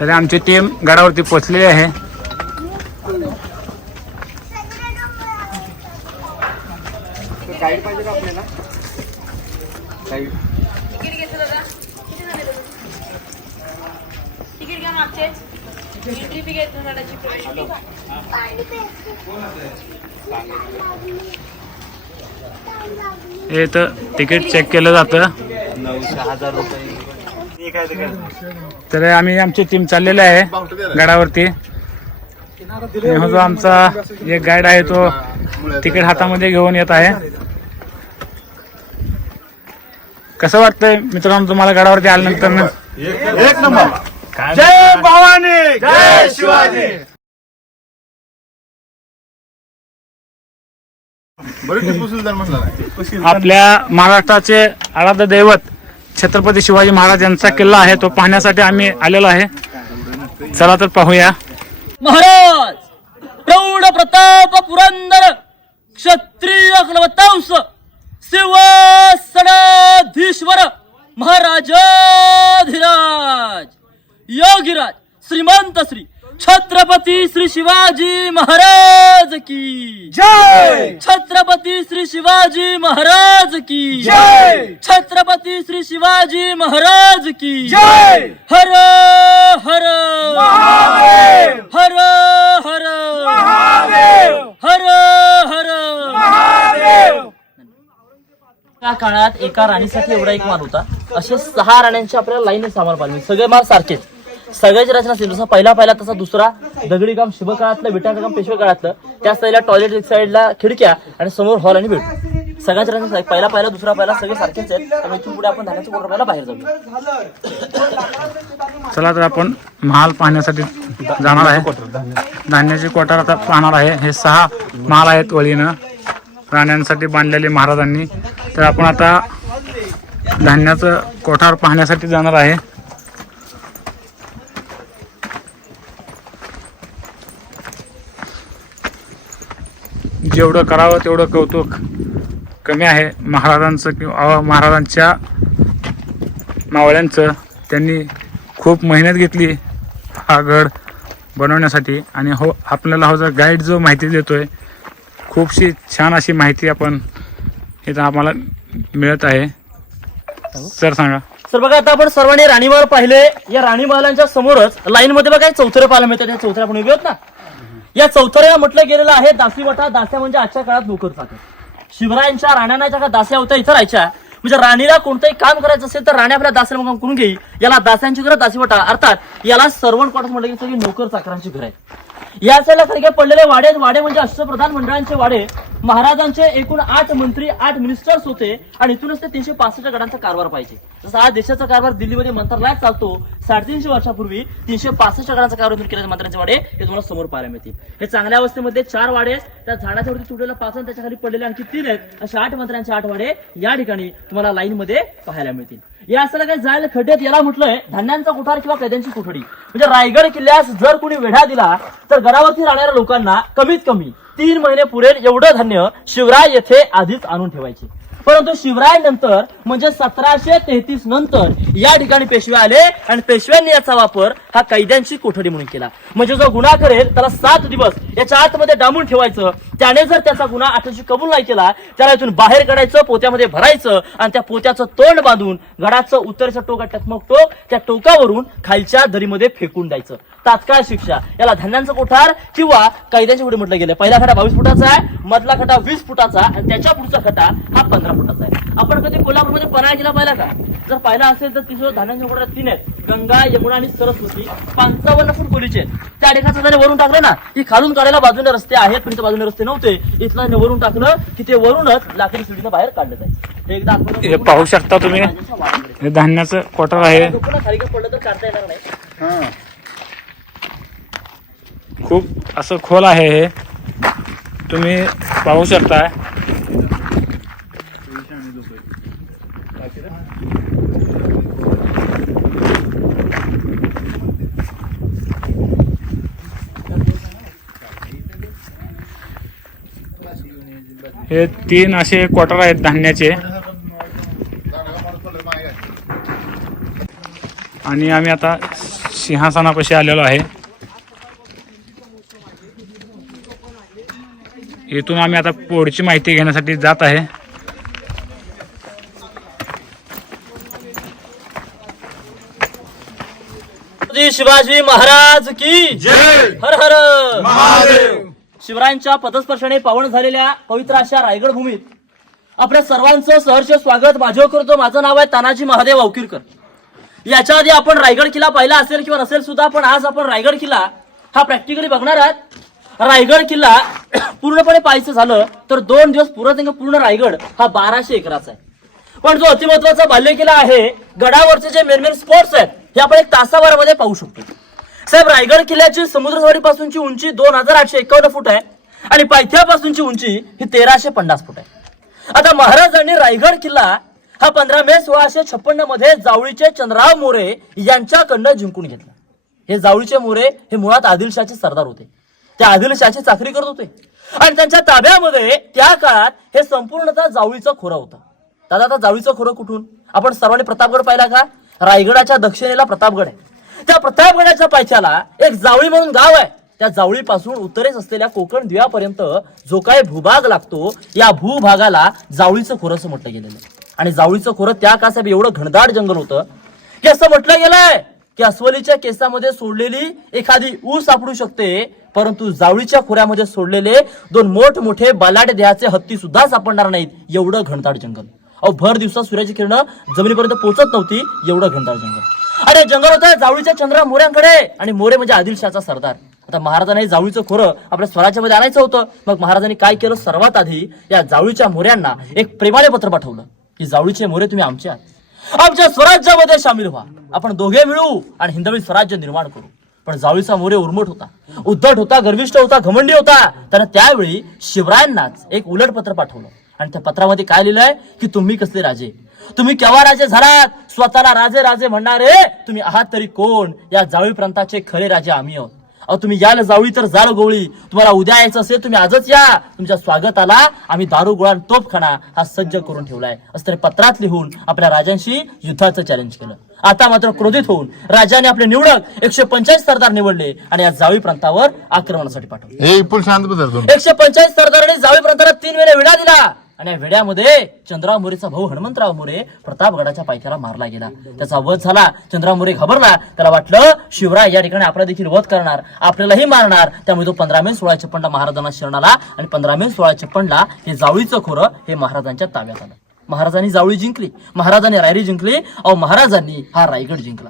तर आमची टीम गडावरती पोहोचलेली आहे. गाईड पाहिजे का आपल्याला? गाईड तिकीट घेतलं दादा. तिकीट घ्या मागचे. एंट्री फी घेतो मॅडमची. हे तर तिकीट चेक केलं जातं. 9,000 रुपये. तर आम्ही आमची टीम चाललेली आहे गडावरती. जो आमचा एक गाईड आहे तो तिकीट हातामध्ये घेऊन येत आहे. कसं वाटतंय मित्रांनो तुम्हाला गडावरती आल्यानंतर? एक नंबर. जय भवानी, जय शिवाजी. आपल्या महाराष्ट्राचे आराध्य दैवत छत्रपती शिवाजी महाराज यांचा किल्ला आहे, तो पाहण्यासाठी आम्ही आलेलो आहे. चला तर पाहूया. महाराज प्रौढ प्रताप पुरंदर क्षत्रिय कुलवंश सिंहासनाधीश्वर महाराजाधिराज योगीराज श्रीमंत श्री छत्रपती श्री शिवाजी महाराज की जय. छत्रपती श्री शिवाजी महाराज की जय. छत्रपती श्री शिवाजी महाराज की जय. हर हर महादेव. हर हर महादेव. हर हर महादेव. त्या काळात एका राणीसाठी एवढा एक मान होता. असे 6 राण्यांचे आपल्याला लाईन सामान पाहिजे. सगळे मार सारखेच, सगळ्याची रचना सेम. जसा पहिला तसा दुसरा दगडी काम शुभ काळातलं, विटाचं काम पेशवे काळातलं. त्या साईडला टॉयलेट, एक साईडला खिडक्या आणि समोर हॉल आणि बेड. सगळ्याची रचना पहिला दुसरा सगळे सारखेच आहेत. त्यामुळे इथून पुढे आपण धान्याच्या कोठाराला बाहेर जाऊ. चला तर आपण महाल पाहण्यासाठी जाणार आहे. धान्याची कोठार आता पाहणार आहे. हे 6 महाल आहेत वळीनं राण्यांसाठी बांधलेले महाराजांनी. तर आपण आता धान्याचं कोठार पाहण्यासाठी जाणार आहे. जेवढं करावं तेवढं कौतुक कमी आहे महाराजांचं किंवा महाराजांच्या मावळ्यांचं. त्यांनी खूप मेहनत घेतली हा गड बनवण्यासाठी. आणि हो आपल्याला हा जो गाईड जो माहिती देतोय, खूपशी छान अशी माहिती आपण इथं आम्हाला मिळत आहे. सर सांगा. सर बघा, आता आपण सर्वांनी राणीमहल पाहिले. या राणीमहालांच्या समोरच लाईन मध्ये बघा चौथरे पाहायला मिळतात. त्या चौथऱ्या आपण उभे होत ना, या चौथऱ्याला म्हटलं गेलेलं आहे दासीवटा. दास्या म्हणजे आजच्या काळात नोकर चाकर. शिवरायांच्या राण्यांच्या का दास्या होत्या इथं राहायच्या. म्हणजे राणीला कोणतंही काम करायचं असेल तर राणी आपल्या दास्याला काम करून घेई. याला दास्यांची घर दासीवटा, अर्थात याला सर्वंट क्वार्टर्स म्हटलं की सगळी नोकर चाकरांची घर आहेत. या साईडला खाली काय पडलेले वाडे म्हणजे अष्टप्रधान मंडळांचे वाडे. महाराजांचे एकूण 8 मंत्री 8 मिनिस्टर्स होते आणि इथूनच ते 365 गडांचा कारभार पाहिजे. जसा आज देशाचा कारभार दिल्लीमध्ये मंत्रालयात चालतो, 350 वर्षापूर्वी 365 गडांचा कारभार केलेले मंत्र्यांचे वाडे हे तुम्हाला समोर पाहायला मिळतील. हे चांगल्या अवस्थेमध्ये 4 वाडे, त्या झाडाच्या वरती तुटलेला 5 आणि त्याच्या खाली पडलेले आणखी 3 आहेत. अशा 8 मंत्र्यांचे 8 वाडे या ठिकाणी तुम्हाला लाईन मध्ये पाहायला मिळतील. या असं काही जायला खड्ड्यात याला म्हटलंय धान्यांचा कोठार किंवा कैद्यांची कोठडी. म्हणजे रायगड किल्ल्यास जर कोणी वेढा दिला तर गडावरती राहणाऱ्या लोकांना कमीत कमी 3 महिने पुरेल एवढं धान्य शिवराय येथे आधीच आणून ठेवायचे. परंतु शिवराय नंतर म्हणजे 1733 नंतर या ठिकाणी पेशवे आले आणि पेशव्यांनी याचा वापर हा कैद्यांची कोठडी म्हणून केला. म्हणजे जो गुन्हा करेल त्याला 7 दिवस याच्या आतमध्ये डांबून ठेवायचं. त्याने जर त्याचा गुन्हा आठवशी कबूल नाही केला त्याला इथून बाहेर काढायचं, पोत्यामध्ये भरायचं आणि त्या पोत्याचं तोंड बांधून गडाचं उत्तरेचं टोक टकमक टोक त्या टोकावरून खालच्या दरीमध्ये फेकून द्यायचं. तात्काळ शिक्षा. याला धान्यांचं कोठार किंवा कैद्यांची कोठडी म्हटलं गेलं. पहिला खटा 22 फुटाचा आहे, मधला खटा 20 फुटाचा आणि त्याच्या पुढचा खटा हा 15 फुटाचा आहे. आपण कधी कोल्हापूरमध्ये पन्हाळा किल्ला पाहिला का? जर पाहिला असेल तर तिथं धान्यांच्या कोठार 3 आहेत, गंगा, यमुना आणि सरस्वती. 55 फूट खोलीचे आहेत. त्या ठिकाणी जर वरून टाकलं ना की खालून काढायला बाजूने रस्ते आहेत, पण इथं बाजूने रस्ते नव्हते. इथलं वरून टाकलं की ते वरूनच लाकडी सुडीनं बाहेर काढलं जायचं. एकदा हे पाहू शकता तुम्ही, हे धान्याचं कोठार आहे. खाली पडलं तर काढता येणार नाही. खूप असं खोल आहे हे, तुम्ही पाहू शकता. हे 3 असे क्वार्टर आहेत धान्याचे आणि आम्ही आता सिंहासनापाशी आलेलो आहे. इथून आम्ही आता पुढची माहिती घेण्यासाठी जात आहे. शिवाजी महाराज की जय हर हर महादेव. शिवरायांच्या पदस्पर्शाने पावन झालेल्या पवित्र अशा रायगड भूमीत आपल्या सर्वांचं सहर्ष स्वागत माझ्या करतो. माझं नाव आहे तानाजी महादेव अवकिरकर. याच्या आधी आपण रायगड किल्ला पाहिला असेल किंवा नसेल सुद्धा, पण आज आपण रायगड किल्ला हा प्रॅक्टिकली बघणार आहात. रायगड किल्ला पूर्णपणे पाहायचं झालं तर 2 दिवस पूर्ण रायगड हा 1200 एकराचा आहे. पण जो अतिमहत्वाचा बाल्य किल्ला आहे, गडावरचे जे मेन स्पॉट्स आहेत हे आपण 1 तासाभरामध्ये पाहू शकतो. साहेब, रायगड किल्ल्याची समुद्रसपाटीपासूनची उंची 2851 फूट आहे आणि पायथ्यापासूनची उंची ही 1350 फूट आहे. आता महाराजांनी रायगड किल्ला हा 15 मे 1656 मध्ये जावळीचे चंद्रराव मोरे यांच्याकडनं जिंकून घेतला. हे जावळीचे मोरे हे मुळात आदिलशाहचे सरदार होते. ते आदिलशाहची चाकरी करत होते आणि त्यांच्या ताब्यामध्ये त्या काळात हे संपूर्णतः जावळीचं खोरं होतं. दादा, आता जावळीचं खोरं कुठून? आपण सर्वांनी प्रतापगड पाहिला का? रायगडाच्या दक्षिणेला प्रतापगड आहे. त्या प्रतापगडाच्या पायथ्याला एक जावळी म्हणून गाव आहे. त्या जावळीपासून उत्तरेस असलेल्या कोकण द्वीपापर्यंत जो काही भूभाग लागतो, या भूभागाला जावळीचं खोरं असं म्हटलं गेलेलं आहे. आणि जावळीचं खोरं त्या का साहेब एवढं घनदाट जंगल होतं की असं म्हटलं गेलंय की अस्वलीच्या केसामध्ये सोडलेली एखादी ऊस सापडू शकते, परंतु जावळीच्या खोऱ्यामध्ये सोडलेले 2 मोठमोठे बलाढ्य देहाचे हत्ती सुद्धा सापडणार नाहीत, एवढं घनदाट जंगल. अहो, भर दिवसात सूर्याची किरण जमिनीपर्यंत पोहोचत नव्हती, एवढं घनदाट जंगल. अरे जंगल होतं जावळीच्या चंद्रराव मोऱ्यांकडे, आणि मोरे म्हणजे आदिलशाहचा सरदार. आता महाराजांना हे जावळीचं खोरं आपल्या स्वराज्यामध्ये आणायचं होतं. मग महाराजांनी काय केलं? सर्वात आधी या जावळीच्या मोऱ्यांना एक प्रेमाने पत्र पाठवलं की जावळीचे मोरे, तुम्ही आमच्या स्वराज्यामध्ये सामील व्हा. आपण दोघे मिळू आणि हिंदवी स्वराज्य निर्माण करू. पण जावळीचा मोरे उर्मट होता, उद्धट होता, गर्विष्ठ होता, घमंडी होता. त्यानं त्यावेळी शिवरायांनाच एक उलट पत्र पाठवलं आणि त्या पत्रामध्ये काय लिहिलंय की तुम्ही कसले राजे, तुम्ही केव्हा राजे झालात? स्वतःला राजे राजे म्हणणारे तुम्ही आहात तरी कोण? या जावळी प्रांताचे खरे राजे आम्ही आहोत. अहो, तुम्ही याल जावळी तर जाळ गोळी. तुम्हाला उद्या यायचं असेल तुम्ही आजच या. तुमच्या स्वागताला आम्ही दारू गोळा तोफखाना हा सज्ज करून ठेवलाय, असं पत्रात लिहून आपल्या राजांशी युद्धाचं चॅलेंज केलं. आता मात्र क्रोधित होऊन राजाने आपले निवडक 145 सरदार निवडले आणि या जावळी प्रांतावर आक्रमणासाठी पाठवले. 145 सरदारांनी जावळी प्रांताला 3 वेळा विडा दिला आणि या वेड्यामध्ये चंद्रराव मोरेचा भाऊ हनुमंतराव मोरे प्रतापगडाच्या पायथ्याला मारला गेला. त्याचा वध झाला. चंद्रराव मोरे घाबरला. त्याला वाटलं शिवराय या ठिकाणी आपला देखील वध करणार, आपल्यालाही मारणार. त्यामुळे तो 15 मे 1656 महाराजांना शरण आला आणि 15 मे 1656 हे जावळीचं खोरं हे महाराजांच्या ताब्यात आलं. महाराजांनी जावळी जिंकली, महाराजांनी रायरी जिंकली, अहो महाराजांनी हा रायगड जिंकला.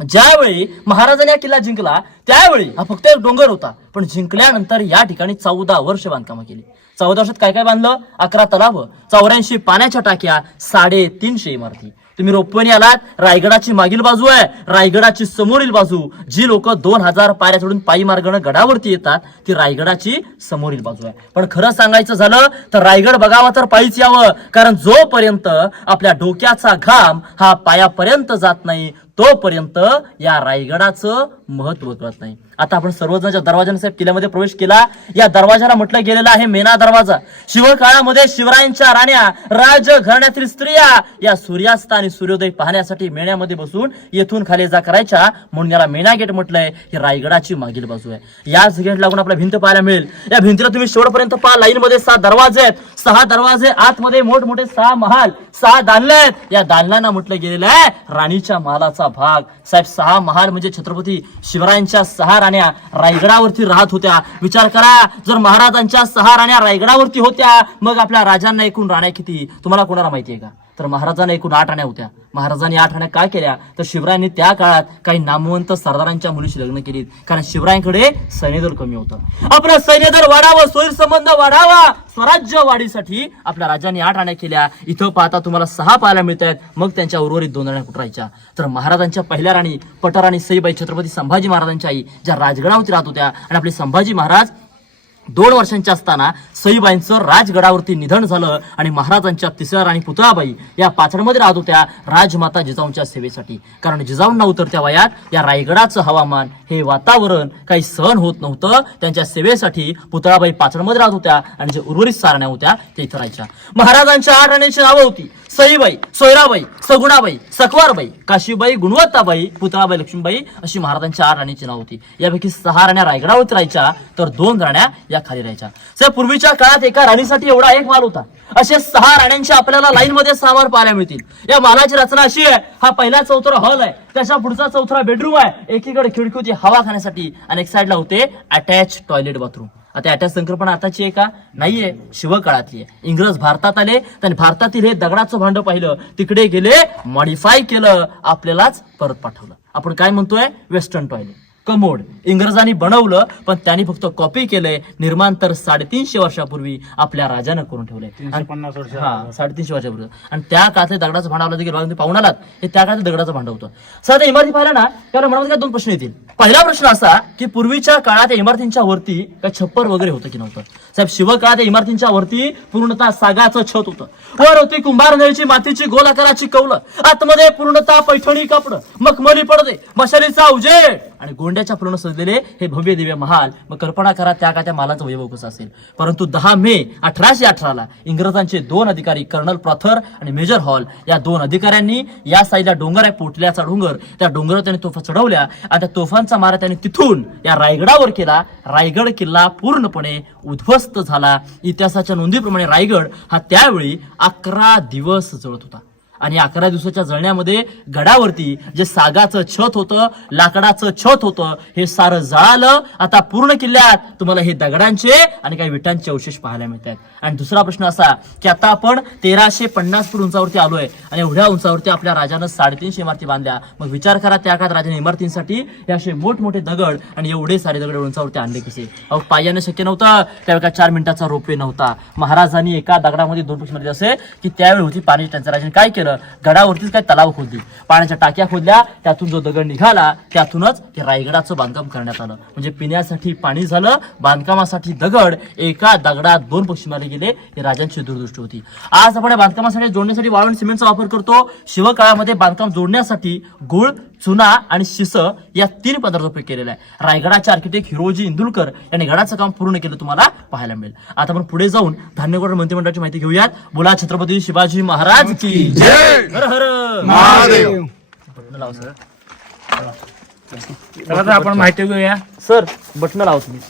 ज्यावेळी महाराजांनी हा किल्ला जिंकला त्यावेळी हा फक्त एक डोंगर होता, पण जिंकल्यानंतर या ठिकाणी 14 वर्ष बांधकामं केली. 14 वर्षात काय काय बांधलं? 11 तलाव, 84 पाण्याच्या टाक्या, 350 इमारती. तुम्ही रोपवेने आलात, रायगडाची मागील बाजू आहे, रायगडाची समोरील बाजू. जी लोक 2000 पायऱ्या चढून पायी मार्गाने गडावरती येतात ती रायगडाची समोरील बाजू आहे. पण खरं सांगायचं झालं तर रायगड बघावा तर पायीच यावं, कारण जोपर्यंत आपल्या डोक्याचा घाम हा पायापर्यंत जात नाही तोपर्यंत या रायगडाचं महत्व कळत नाही. आता आपण सर्वजणांच्या दरवाजाने साहेब किल्ल्यामध्ये प्रवेश केला. या दरवाजाला म्हटलं गेलेलं आहे मेना दरवाजा. शिवकाळामध्ये शिवरायांच्या राण्या, राजघराण्यातील स्त्रिया या सूर्यास्त आणि सूर्योदय पाहण्यासाठी मेण्यामध्ये बसून येथून खाली जा करायच्या, म्हणून याला मेना गेट म्हटलंय. ही रायगडाची मागील बाजू आहे. याच गेट लागून आपल्याला भिंत पाहायला मिळेल. या भिंतीला तुम्ही शेवटपर्यंत पहा. लाईन मध्ये 6 दरवाजे आहेत. 6 दरवाजे, आतमध्ये मोठमोठे 6 महाल, 6 दालने आहेत. या दालनांना म्हटलं गेलेलं आहे राणीच्या महालाचा भाग. साहेब, 6 महाल म्हणजे छत्रपती शिवरायांच्या 6 राण्या रायगडावरती राहत होत्या. विचार करा, जर महाराजांच्या 6 राण्या रायगडावरती होत्या, मग आपल्या राजांना एकूण राण्या किती तुम्हाला कोणाला माहितीये का? तर महाराजांना एकूण 8 राण्या होत्या. महाराजांनी 8 राण्या काय केल्या? तर शिवरायांनी त्या काळात काही नामवंत सरदारांच्या मुलीशी लग्न केली, कारण शिवरायांकडे सैन्यदल कमी होतं. आपलं सैन्यदल वाढावं, सोयीर संबंध वाढावा, स्वराज्य वाढीसाठी आपल्या राजांनी 8 राण्या केल्या. इथं पाहता तुम्हाला 6 पाहायला मिळत आहेत. मग त्यांच्या उर्वरित 2 राण्या कुठं राहायच्या? तर महाराजांच्या पहिल्या राणी पटराणी सईबाई छत्रपती संभाजी महाराजांच्या आई, ज्या राजगडावरती राहत होत्या. आणि आपले संभाजी महाराज 2 वर्षांच्या असताना सईबाईंचं राजगडावरती निधन झालं आणि महाराजांच्या तिसऱ्या राणी पुतळाबाई या पाचडमध्ये राहत होत्या राजमाता जिजाऊंच्या सेवेसाठी. कारण जिजाऊंना उतरत्या वयात या रायगडाचं हवामान हे वातावरण काही सहन होत नव्हतं. त्यांच्या सेवेसाठी पुतळाबाई पाचडमध्ये राहत होत्या आणि जे उर्वरित सारण्या होत्या ते इथं राहायच्या. महाराजांच्या 8 राण्यांची नावं होती सईबाई, सोयराबाई, सगुणाबाई, सकवारबाई, काशीबाई, गुणवत्ताबाई, पुतळाबाई, लक्ष्मीबाई अशी महाराजांच्या 8 राण्यांची नाव होती. यापैकी 6 राण्या रायगडावरती राहायच्या तर 2 राण्या या खाली राहायच्या. सर पूर्वीच्या काळात एका राणीसाठी एवढा एक माल होता. असे 6 राण्यांचे आपल्याला लाईन मध्ये 6 माल पाहायला मिळतील. या मालाची रचना अशी आहे, हा पहिला चौथरा हॉल आहे, त्याच्या पुढचा चौथरा बेडरूम आहे, एकीकडे खिडकी होती हवा खाण्यासाठी आणि एक साईडला होते अटॅच टॉयलेट बाथरूम. आता अटॅच संकल्पना आताची आहे का? नाहीये, शिवकाळातली आहे. इंग्रज भारतात आले, त्यांनी भारतातील हे दगडाचं भांड पाहिलं, तिकडे गेले, मॉडिफाय केलं, आपल्यालाच परत पाठवलं. आपण काय म्हणतोय? वेस्टर्न टॉयलेट कमोड इंग्रजांनी बनवलं, पण त्यांनी फक्त कॉपी केलंय. निर्माण तर 350 वर्षापूर्वी आपल्या राजानं करून ठेवलंय. 350 वर्ष. हा 350 वर्षापूर्वी. आणि त्या काळातले दगडाचं भांड आवलं देखील तुम्ही पाहून आलात, हे त्या काळात दगडाचं भांड होतं. सर आता इमारती पाहिल्या ना, त्याला मनात काय 2 प्रश्न येतील. पहिला प्रश्न असा की पूर्वीच्या काळात या इमारतींच्या वरती काय छप्पर वगैरे होतं की नव्हतं? साहेब शिवकाळात या इमारतींच्या वरती पूर्णतः सागाचं छत होतं. वर होती कुंभारनळीची मातीची गोल आकाराची कौलं, आतमध्ये पूर्णतः पैठणी कापड, मखमली पडदे, मशालीचा उजेड आणि गोंड्याच्या फुलानं सजलेले हे भव्य दिव्य महाल. मग कल्पना करा त्या काय त्या महालाचं वैभव कसं असेल. परंतु 10 मे 1818 इंग्रजांचे 2 अधिकारी कर्नल प्रॉथर आणि मेजर हॉल या 2 अधिकाऱ्यांनी या साईडला डोंगर आहे, पोटल्याचा डोंगर, त्या डोंगरावर त्यांनी तोफा चढवल्या आणि त्या तोफांचा मारा त्यांनी तिथून या रायगडावर केला. रायगड किल्ला पूर्णपणे उद्ध्वस्त झाला. इतिहासाच्या नोंदीप्रमाणे रायगड हा त्यावेळी 11 दिवस जळत होता आणि 11 दिवसाच्या जळण्यामध्ये गडावरती जे सागाचं छत होतं, लाकडाचं छत होतं, हे सारं जळालं. आता पूर्ण किल्ल्यात तुम्हाला हे दगडांचे आणि काही विटांचे अवशेष पाहायला मिळतात. आणि दुसरा प्रश्न असा की आता आपण 1350 फूट उंचावरती आलोय आणि एवढ्या उंचावरती आपल्या राजानं 350 इमारती बांधल्या. मग विचार करा त्या काळात राजाने इमारतींसाठी हे असे मोठमोठे दगड आणि एवढे सारे दगड उंचावरती आणले कसे? अहो पायानं शक्य नव्हतं. त्यावेळी 4 मिनिटाचा रोपवे नव्हता. महाराजांनी एका दगडामध्ये 2 पक्षी असे की त्यावेळी होती पाण्याची टंचाई. राजाने काय केलं? गडावरतीच काय तलाव खोदली, पाण्याच्या टाक्या खोदल्या, त्यातून जो दगड निघाला त्यातूनच हे रायगडाचं बांधकाम करण्यात आलं. म्हणजे पिण्यासाठी पाणी झालं, बांधकामासाठी दगड. एका दगडात 2 पक्षी मारले गेले. ही राजांची दूरदृष्टी होती. आज आपण या बांधकामासाठी जोडण्यासाठी वाळवंट सिमेंटचा वापर करतो. शिवकाळामध्ये बांधकाम जोडण्यासाठी गुळ, चुना आणि शिस या 3 पदार्थ उपयोग केलेला आहे. रायगडाचे आर्किटेक्ट हिरोजी इंदुलकर यांनी गडाचं काम पूर्ण केलं तुम्हाला पाहायला मिळेल. आता आपण पुढे जाऊन धान्यगड मंत्रिमंडळाची माहिती घेऊयात. बोला छत्रपती शिवाजी महाराज की जय. हर हर महादेव. बटन लावा सर. चला तर आपण माहिती घेऊया. सर बटन लावा तुम्ही.